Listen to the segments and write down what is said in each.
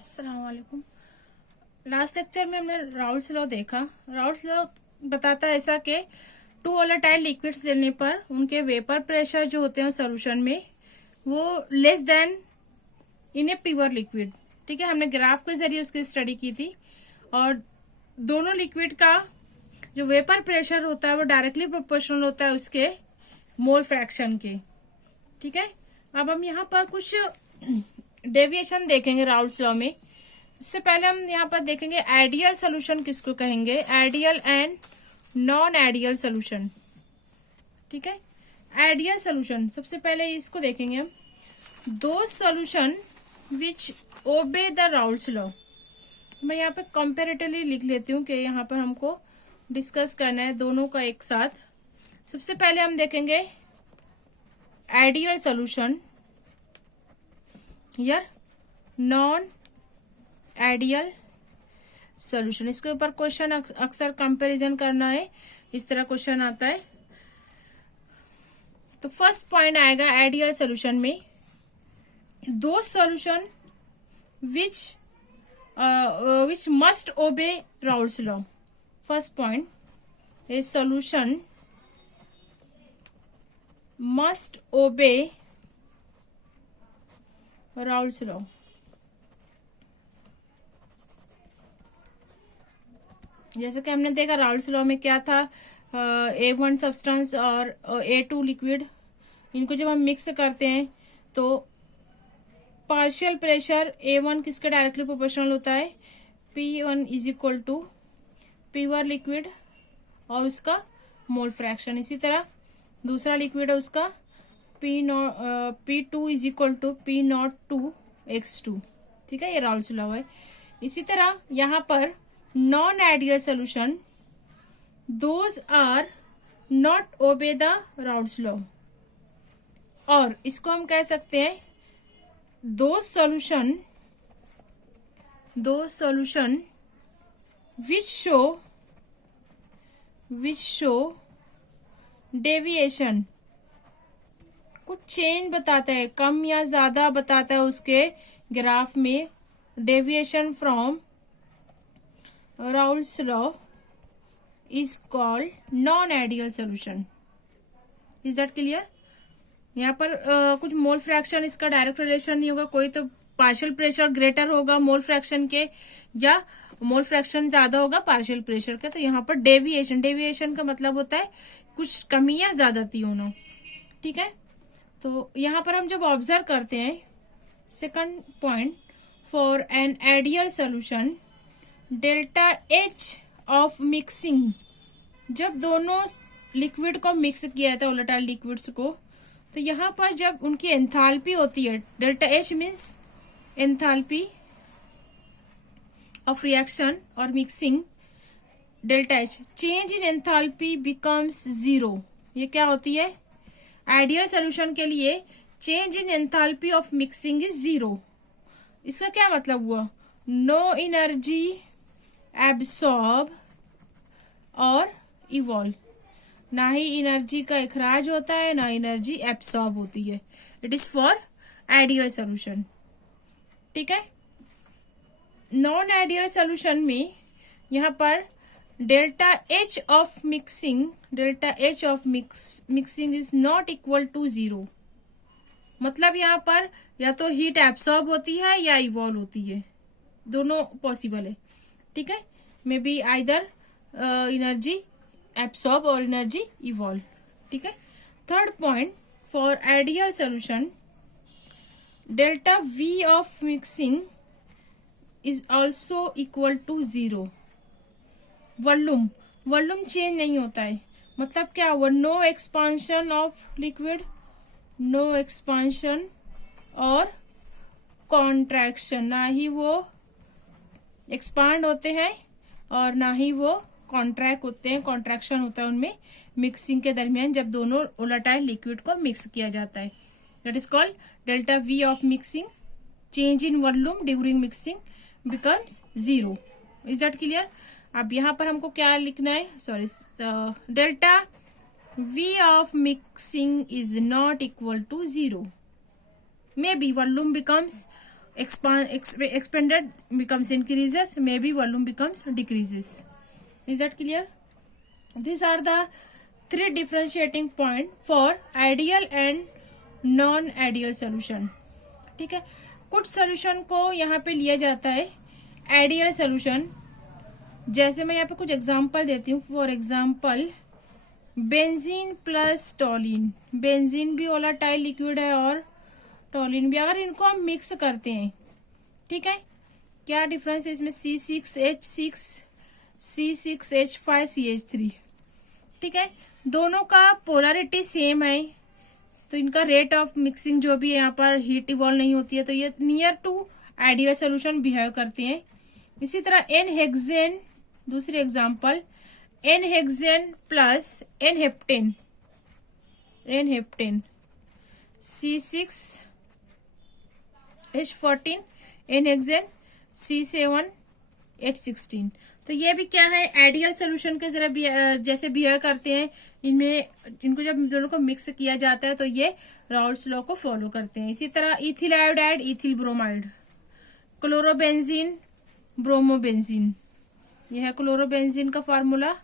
अस्सलाम वालेकुम। Last lecture में हमने राउल्स लॉ देखा। राउल्स लॉ बताता है ऐसा कि टू वोलेटाइल लिक्विड्स लेने पर उनके वेपर प्रेशर जो होते हैं सॉल्यूशन में वो less then in a pure liquid. ठीक है, हमने ग्राफ के जरिए उसकी स्टडी की थी और दोनों लिक्विड का जो वेपर प्रेशर होता है वो डायरेक्टली प्रोपोर्शनल होता है उसके मोल फ्रैक्शन के। ठीक है, अब हम यहाँ पर कुछ डेविएशन देखेंगे राउल्स लॉ में। इससे पहले हम यहाँ पर देखेंगे आइडियल सोल्यूशन किसको कहेंगे, ideal and non ideal solution. ठीक है, आइडियल सोल्यूशन सबसे पहले इसको देखेंगे हम। दो सोल्यूशन विच ओबे द राउल्स लॉ। मैं यहाँ पे कंपेरेटिवली लिख लेती हूँ कि यहाँ पर हमको डिस्कस करना है दोनों का एक साथ। सबसे पहले हम देखेंगे आइडियल सोल्यूशन या नॉन आइडियल सोल्यूशन। इसके ऊपर क्वेश्चन अक्सर कंपैरिजन करना है, इस तरह क्वेश्चन आता है। तो फर्स्ट पॉइंट आएगा आइडियल सोल्यूशन में, दो सोल्यूशन विच मस्ट ओबे Raoult's law. First point, a solution must ओबे राउल्स लॉ। जैसे कि हमने देखा राउल्स लॉ में क्या था, A1 सब्सटेंस और A2 लिक्विड, इनको जब हम मिक्स करते हैं तो पार्शियल प्रेशर A1 किसके डायरेक्टली प्रोपोर्शनल होता है, P1 is equal to pure liquid और उसका मोल फ्रैक्शन। इसी तरह दूसरा लिक्विड है उसका P2 is equal to P02X2। ठीक है, ये राउल्स लॉ है। इसी तरह यहाँ पर non ideal solution, those are not obey the Raoult's law, और इसको हम कह सकते हैं दो सोल्यूशन विच शो डेविएशन, कुछ चेंज बताता है, कम या ज्यादा बताता है उसके ग्राफ में, deviation from Raoult's law is called non ideal solution. Is that clear? यहाँ पर कुछ मोल फ्रैक्शन इसका डायरेक्ट रिलेशन नहीं होगा, कोई तो पार्शियल प्रेशर ग्रेटर होगा मोल फ्रैक्शन के या मोल फ्रैक्शन ज्यादा होगा पार्शियल प्रेशर के। तो यहाँ पर डेविएशन का मतलब होता है कुछ कमी या ज्यादती होना। ठीक है, तो यहाँ पर हम जब ऑब्जर्व करते हैं second point, for an ideal solution delta H of mixing, जब दोनों लिक्विड को मिक्स किया था वोलेटाइल लिक्विड्स को, तो यहाँ पर जब उनकी एंथैल्पी होती है, delta H means enthalpy of reaction और mixing, delta H change in enthalpy becomes zero. ये क्या होती है, आइडियल सोल्यूशन के लिए change in enthalpy of mixing is zero. इसका क्या मतलब हुआ, नो एनर्जी एब्सॉर्ब और इवॉल्व, ना ही एनर्जी का इखराज होता है ना एनर्जी एब्सॉर्ब होती है। It is for ideal solution. ठीक है, नॉन आइडियल सोल्यूशन में यहाँ पर delta H of mixing is not equal to zero. मतलब यहाँ पर या तो हीट एब्सॉर्ब होती है या इवॉल्व होती है, दोनों पॉसिबल है। ठीक है, maybe either energy absorb और एनर्जी इवॉल्व। ठीक है, third point, for ideal solution delta V of mixing is also equal to zero. Volume change नहीं होता है, मतलब क्या हुआ, no expansion of liquid, no expansion और कॉन्ट्रैक्शन, ना ही वो एक्सपांड होते हैं और ना ही वो कॉन्ट्रैक्ट होते हैं, कॉन्ट्रैक्शन होता है उनमें मिक्सिंग के दरमियान जब दोनों वोलेटाइल लिक्विड को मिक्स किया जाता है। That is called delta V of mixing, change in volume during mixing becomes zero. Is that clear? अब यहाँ पर हमको क्या लिखना है, sorry, delta V of mixing is not equal to zero. Maybe volume becomes expanded becomes increases, maybe volume becomes decreases. Is that clear? These are the three differentiating point for ideal and non ideal solution. ठीक है, कुछ solution को यहाँ पे लिया जाता है ideal solution. जैसे मैं यहाँ पे कुछ एग्जांपल देती हूँ. For example benzene plus टॉलिन. Benzene भी वोलेटाइल लिक्विड है और टॉलिन भी. अगर इनको हम मिक्स करते हैं, ठीक है, क्या डिफरेंस है इसमें? C6H6 C6H5 CH3. ठीक है, दोनों का पोलरिटी सेम है, तो इनका रेट ऑफ मिक्सिंग जो भी है यहाँ पर हीट इवॉल्व नहीं होती है, तो ये near to ideal solution behave करते हैं. इसी तरह एन हेक्सेन, दूसरी example n hexane plus n heptane C6H14 n hexane C7H16. तो ये भी क्या है? आइडियल सोल्यूशन के जैसे बिहेव करते हैं. इनको जब दोनों को मिक्स किया जाता है तो ये राउल्स लॉ को फॉलो करते हैं. इसी तरह ethyl iodide, ethyl bromide, chlorobenzene, bromobenzene. यह है क्लोरोबेंजीन का फार्मूला,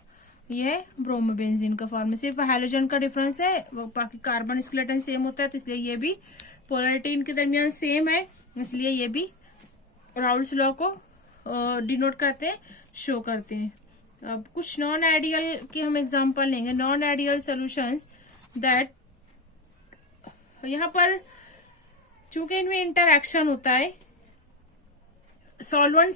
यह है ब्रोमोबेंजीन का फार्मूला. सिर्फ हाइड्रोजन का डिफरेंस है, बाकी कार्बन स्केलेटन सेम होता है, तो इसलिए ये भी पोलरिटी इनके दरमियान सेम है, इसलिए ये भी राउल्स लॉ को डिनोट करते हैं, शो करते हैं. अब कुछ नॉन आइडियल की हम एग्जांपल लेंगे. नॉन आइडियल सॉल्यूशंस दैट, यहाँ पर चूंकि इनमें इंटरएक्शन होता है सॉल्वेंट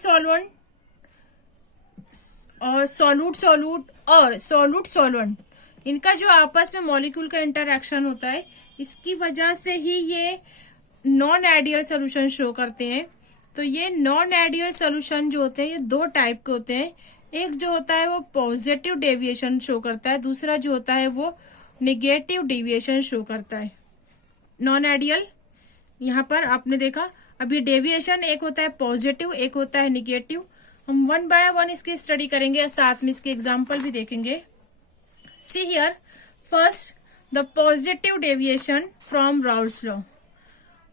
और सॉल्यूट और सॉल्वेंट, इनका जो आपस में मॉलिक्यूल का इंटरएक्शन होता है, इसकी वजह से ही ये नॉन आइडियल सॉल्यूशन शो करते हैं. तो ये नॉन आइडियल सॉल्यूशन जो होते हैं ये दो टाइप के होते हैं. एक जो होता है वो पॉजिटिव डेविएशन शो करता है, दूसरा जो होता है वो नेगेटिव डेविएशन शो करता है. नॉन आइडियल, यहाँ पर आपने देखा अब ये डेविएशन एक होता है पॉजिटिव, एक होता है नेगेटिव. हम वन बाय वन इसकी स्टडी करेंगे, साथ में इसके एग्जाम्पल भी देखेंगे. See here first the positive deviation from Raoult's law.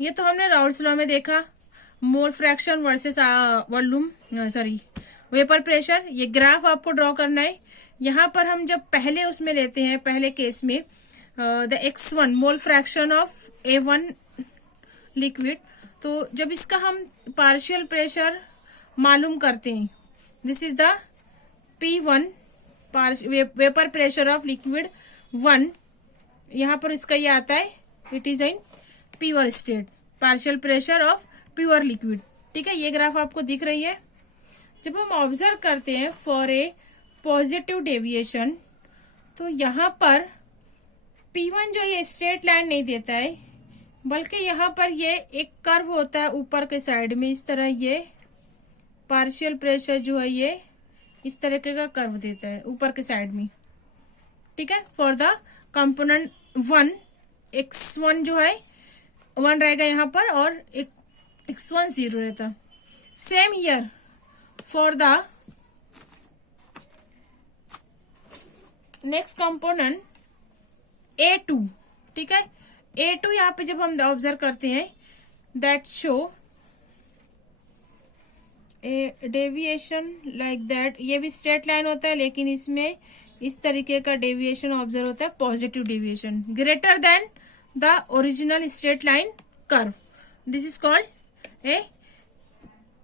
ये तो हमने राउल्स लॉ में देखा, mole fraction versus volume, vapour pressure. ये ग्राफ आपको ड्रॉ करना है. यहाँ पर हम जब पहले उसमें लेते हैं, पहले केस में the x1 mole fraction of A1 liquid, तो जब इसका हम पार्शियल प्रेशर मालूम करते हैं, this is the P1 vapour pressure of liquid 1. यहाँ पर इसका ये आता है, it is in pure state, partial pressure of pure liquid. ठीक है, ये ग्राफ आपको दिख रही है. जब हम ऑब्जर्व करते हैं फॉर ए पॉजिटिव डेविएशन, तो यहाँ पर P1 जो ये स्ट्रेट लाइन नहीं देता है, बल्कि यहाँ पर ये एक कर्व होता है ऊपर के साइड में. इस तरह ये पार्शियल प्रेशर जो है ये इस तरीके का कर्व देता है ऊपर के साइड में. ठीक है, फॉर द कंपोनेंट 1, x1 जो है 1 रहेगा यहाँ पर और x1 0 रहता. Same here for the next component A2. ठीक है, A2 यहाँ पे जब हम ऑब्जर्व करते हैं, that show A deviation like that. ये भी स्ट्रेट लाइन होता है, लेकिन इसमें इस तरीके का डेविएशन ऑब्जर्व होता है, positive deviation greater than the original straight line curve. This is called a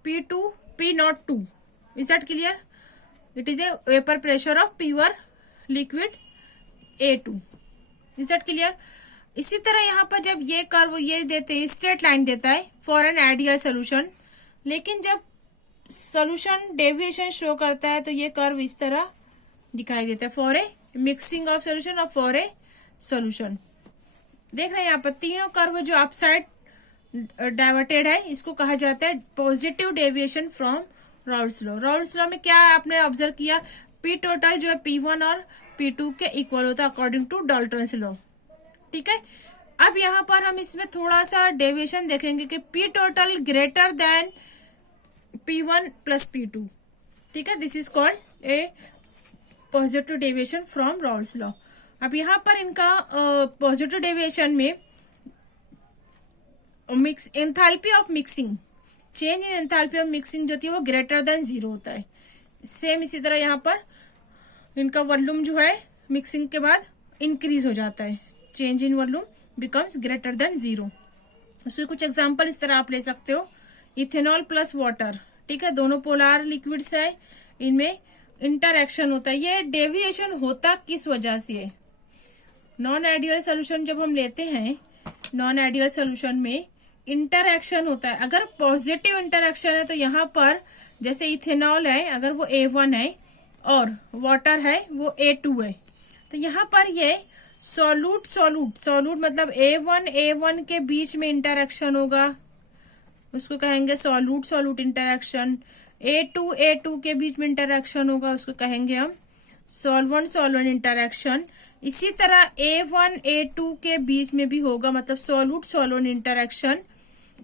P2 P02. Is that clear? It is a vapour pressure of pure liquid A2. Is that clear? इसी तरह यहाँ पर जब ये curve ये देते हैं, straight line देता है फॉर एन आइडियल सोल्यूशन, लेकिन जब सोल्यूशन डेविएशन शो करता है तो ये कर्व इस तरह दिखाई देता है for a mixing of solution और फॉर ए सोल्यूशन. देख रहे हैं यहाँ पर तीनों कर्व जो अपसाइड डाइवर्टेड है, इसको कहा जाता है positive deviation from Raoult's law. Raoul's law में क्या आपने ऑब्जर्व किया, P टोटल जो है P1 और P2 के इक्वल होता है अकॉर्डिंग टू डाल्टन्स लॉ. ठीक है, अब यहाँ पर हम इसमें थोड़ा सा डेविएशन देखेंगे कि P total greater than P1 plus P2. ठीक है, this is called a positive deviation from Raoult's law. अब यहाँ पर इनका पॉजिटिव डेविएशन में enthalpy of mixing change in enthalpy of mixing जो थी वो ग्रेटर देन 0 होता है। सेम इसी तरह यहाँ पर इनका वॉल्यूम जो है मिक्सिंग के बाद इंक्रीज हो जाता है, change in volume becomes greater than 0। उसके कुछ एग्जांपल इस तरह आप ले सकते हो, इथेनॉल प्लस वाटर, ठीक है, दोनों पोलार लिक्विड्स है, इनमें इंटरएक्शन होता है। ये डेविएशन होता किस वजह से है? नॉन आइडियल सोल्यूशन जब हम लेते हैं, नॉन आइडियल सोल्यूशन में इंटरएक्शन होता है। अगर पॉजिटिव इंटरएक्शन है तो यहाँ पर जैसे इथेनॉल है, अगर वो A1 है और वाटर है वो A2 है, तो यहाँ पर ये सॉल्यूट मतलब A1 के बीच में इंटरएक्शन होगा, उसको कहेंगे सॉल्यूट इंटरएक्शन। A2 के बीच में इंटरएक्शन होगा, उसको कहेंगे हम सॉल्वेंट इंटरएक्शन। इसी तरह A1 A2 के बीच में भी होगा, मतलब सॉल्वेंट इंटरएक्शन।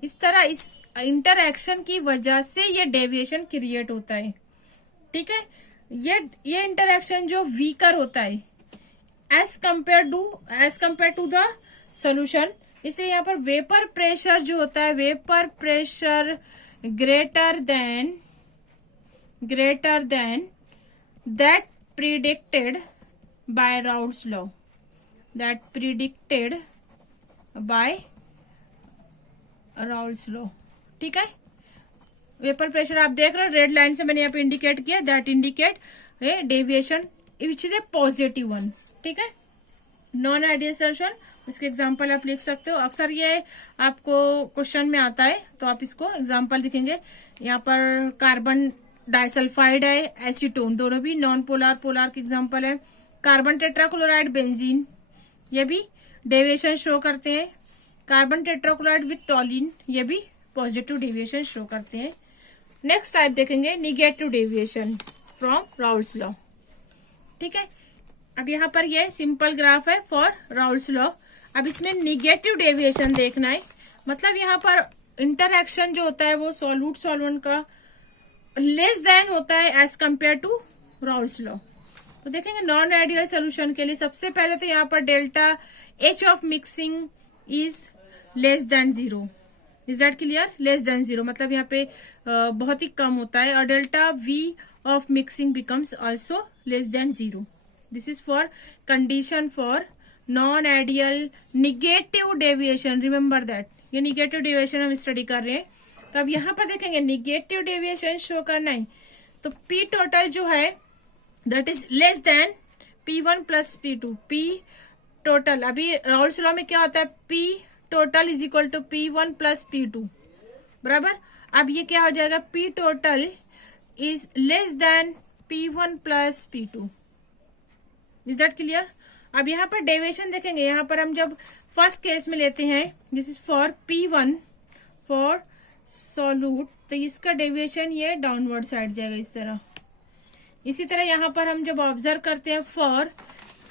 इस तरह इस इंटरएक्शन की वजह से ये डेविएशन क्रिएट होता है, ठीक है। ये इंटरएक्शन जो वीकर होता है as compare to the solution, इसलिए यहाँ पर वेपर प्रेशर जो होता है, vapour pressure greater than that predicted by Raoult's law, ठीक है। वेपर प्रेशर आप देख रहे हो, रेड लाइन से मैंने यहाँ पे इंडिकेट किया, that indicate deviation which is a positive one, ठीक है। नॉन आइडियल सोल्यूशन, इसके एग्जांपल आप लिख सकते हो। अक्सर ये आपको क्वेश्चन में आता है, तो आप इसको एग्जांपल लिखेंगे। यहाँ पर कार्बन डाइसल्फाइड है, एसीटोन, दोनों भी नॉन पोलर के एग्जांपल है। कार्बन टेट्राक्लोराइड बेंजीन, ये भी डेविएशन शो करते हैं। कार्बन टेट्राक्लोराइड विथ टॉलिन, ये भी पॉजिटिव डेविएशन शो करते हैं। नेक्स्ट टाइप देखेंगे negative deviation from Raoul's law, ठीक है। अब यहाँ पर ये सिंपल ग्राफ है फॉर राउल्स लॉ। अब इसमें निगेटिव डेविएशन देखना है, मतलब यहाँ पर इंटरएक्शन जो होता है वो सॉल्वेंट का लेस देन होता है as compare to Raoult's law. तो देखेंगे नॉन आइडियल सोल्यूशन के लिए सबसे पहले तो यहाँ पर delta H of mixing is less then 0। Is that clear? Less than 0 मतलब यहाँ पे बहुत ही कम होता है। और delta V of mixing becomes also less than 0। This is for condition for non ideal negative deviation. Remember that, ये negative deviation हम study कर रहे हैं। तो अब यहाँ पर देखेंगे निगेटिव डेविएशन शो करना है, तो P टोटल जो है that is less than P1 plus P2। P total, अभी राउल्स लॉ में क्या होता है, P total is equal to P1 plus P2, बराबर। अब ये क्या हो जाएगा, P total is less than P1 plus P2। Is that clear? अब यहाँ पर डेविएशन देखेंगे, यहाँ पर हम जब फर्स्ट केस में लेते हैं, this is for P1 for solute, तो इसका डेविएशन ये डाउनवर्ड साइड जाएगा इस तरह। इसी तरह यहाँ पर हम जब ऑब्जर्व करते हैं फॉर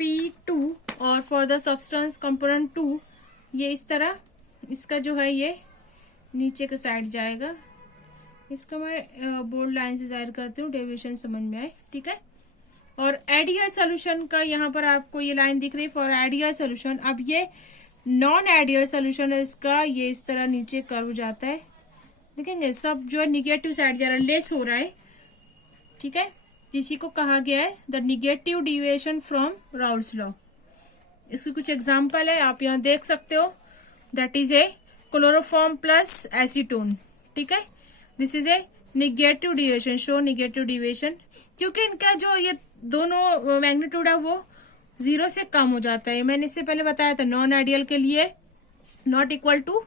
P2 और फॉर द सब्सटेंस कंपोनेंट 2, ये इस तरह इसका जो है ये नीचे के साइड जाएगा। इसको मैं बोल्ड लाइन से जाहिर करती हूँ, डेविएशन समझ में आए, ठीक है। और आइडियल सोल्यूशन का यहाँ पर आपको ये लाइन दिख रही है फॉर आइडियल सोल्यूशन। अब ये नॉन आइडियल सोल्यूशन है, इसका ये इस तरह नीचे कर्व जाता है, देखेंगे सब जो है निगेटिव साइड जा रहा है, लेस हो रहा है, ठीक है। जिसी को कहा गया है the negative deviation from Raoult's law. इसकी कुछ एग्जांपल है, आप यहाँ देख सकते हो, that is a chloroform plus acetone, ठीक है। This is a negative deviation, show negative deviation, क्योंकि इनका जो ये दोनों मैग्नीट्यूड है वो 0 से कम हो जाता है। मैंने इससे पहले बताया था नॉन आइडियल के लिए नॉट इक्वल टू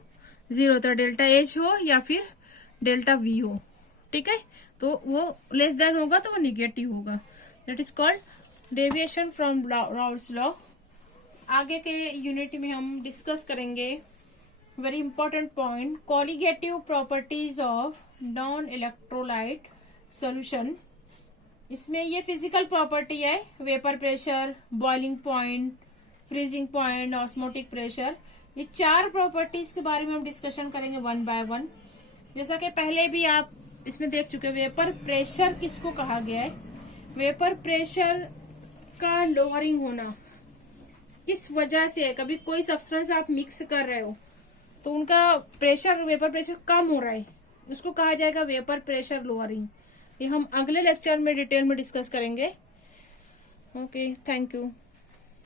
0, तो डेल्टा H हो या फिर डेल्टा V हो, ठीक है। तो वो लेस देन होगा तो वो निगेटिव होगा, that is called deviation from Raoult's law. आगे के यूनिट में हम डिस्कस करेंगे very important point, colligative properties of non electrolyte solution. इसमें ये फिजिकल प्रॉपर्टी है, vapour pressure, boiling point, freezing point, osmotic pressure. ये 4 प्रॉपर्टीज के बारे में हम डिस्कशन करेंगे वन बाय वन। जैसा कि पहले भी आप इसमें देख चुके हैं, वेपर प्रेशर किसको कहा गया है। वेपर प्रेशर का लोअरिंग होना किस वजह से है, कभी कोई सब्सटेंस आप मिक्स कर रहे हो तो उनका प्रेशर, वेपर प्रेशर कम हो रहा है, उसको कहा जाएगा वेपर प्रेशर लोअरिंग। ये हम अगले लेक्चर में डिटेल में डिस्कस करेंगे। Okay, thank you.